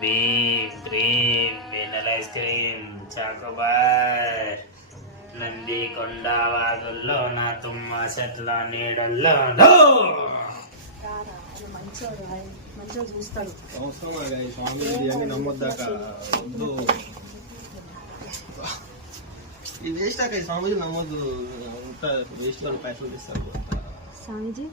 Bheem cream వెన్నెల ice cream Choco Bar Nandi కొండ వాగుల్లో నా తుమ్మ చెట్ల నీడల్లో మంచిగా చూస్తాడు. ఇది వేసినాక ఈ స్వామీజీ నమ్మొద్దు, వేస్ట్ వాళ్ళు పైసలు తీస్తారు స్వామీజీ.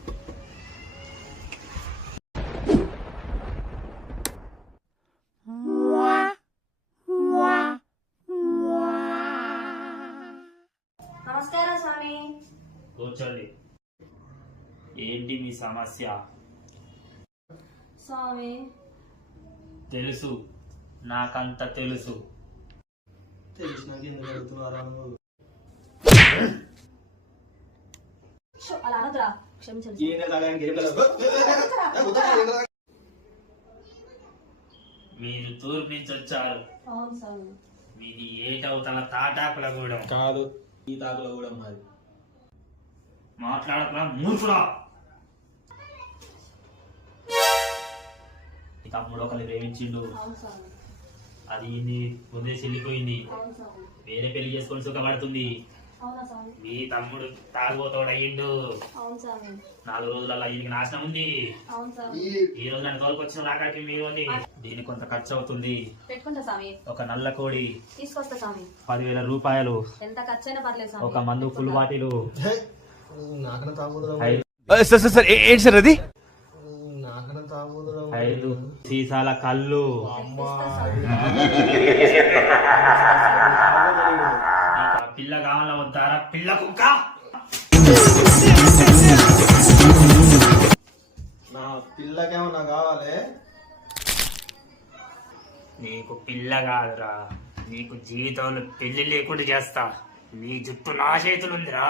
నమస్కారం స్వామి. కూర్చోండి. ఏంటి మీ సమస్య? స్వామి తెలుసు, నాకంత తెలుసు. తెలిసినాక ఎందుకు అడుగుతున్నారా? అలా అనదురా, క్షమించండి. మీరు తూర్పు నుంచి వచ్చారు. అవును స్వామి. మీది ఏటవుతల తాటాకుల కూడా కాదు, ఈ తాకులో కూడా మాది. మాట్లాడకుండా మూర్ఖుడా. తమ్ముడు ఒకరిని ప్రేమించిండు, అవును స్వామి. అది ఇన్ని వదిలేసి వెళ్ళిపోయింది, అవును స్వామి. వేరే పెళ్లి చేసుకొని సుఖపడుతుంది. అవునా స్వామి. మీ తమ్ముడు తాగుబోతోడయ్యిండు. అవును స్వామి. 4 రోజులలో ఈయనకి నాశనం ఉంది. అవును స్వామి. ఈ రోజు నన్ను తోలుకొచ్చిన అక్కడికి మీరు అని దీనికి కొంత ఖర్చు అవుతుంది. పెట్టుకుంటా స్వామి. ఒక నల్ల కోడి తీసుకొస్తా స్వామి. 10,000 రూపాయలు. ఎంత ఖర్చైనా పర్లేదు స్వామి. ఒక మందు ఫుల్ బాటిలు. నాకన్నా తాగుదరం, సార్ ఏంటి సార్ అది? నాకన్నా తాగుదరం. 5 సీసాల కళ్ళు. పిల్ల కావాలా వద్దారా? పిల్ల కుక్క. నా పిల్లకేమన్నా కావాలి? నీకు పిల్ల కాదురా, నీకు జీవితంలో పెళ్లి లేకుండా చేస్తా. నీ జుట్టు నా చేతులుందిరా.